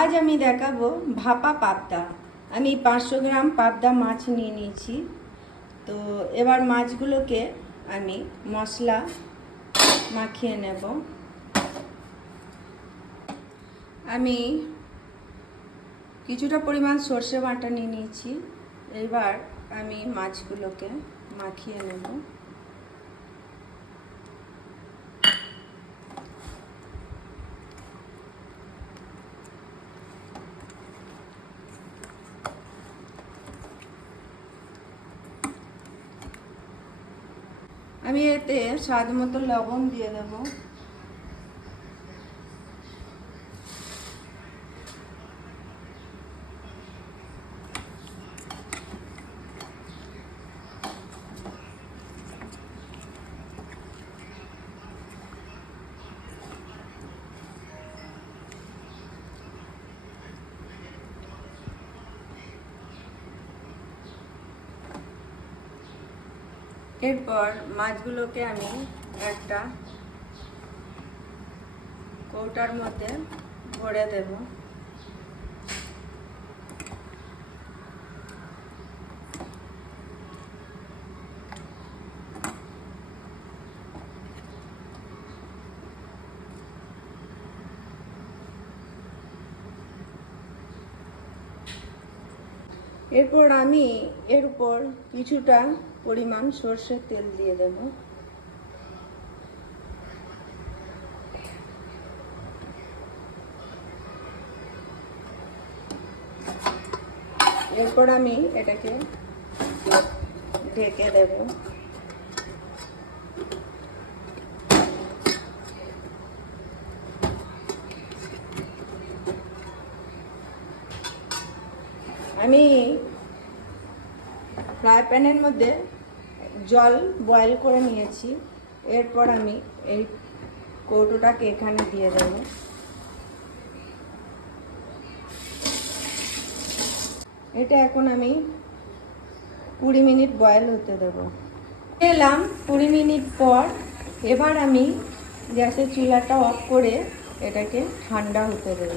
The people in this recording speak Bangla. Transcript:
আজ আমি দেখাবো ভাপা পাবদা। আমি 500 গ্রাম পাবদা মাছ নিয়ে নিয়েছি। তো এবার মাছগুলোকে আমি মশলা মাখিয়ে নেব। আমি কিছুটা পরিমাণ সর্ষে বাটা নিয়ে নিয়েছি। এবার আমি মাছগুলোকে মাখিয়ে নেব। আমি এতে স্বাদ মতো লবণ দিয়ে দেব। এরপর মাছগুলোকে আমি একটা কৌটার মধ্যে ভরে দেব। এরপর আমি এর উপর কিছুটা পরিমাণ সরষের তেল দিয়ে দেব। এরপর আমি এটাকে ঢেকে দেব। আমি ফ্রাই প্যানের মধ্যে জল বয়েল করে নিয়েছি। এরপর আমি এই কৌটোটাকে এখানে দিয়ে দেব। এটা এখন আমি 20 মিনিট বয়েল হতে দেব। এলাম 20 মিনিট পর। এবার আমি গ্যাসের চুলাটা অফ করে এটাকে ঠান্ডা হতে দেব।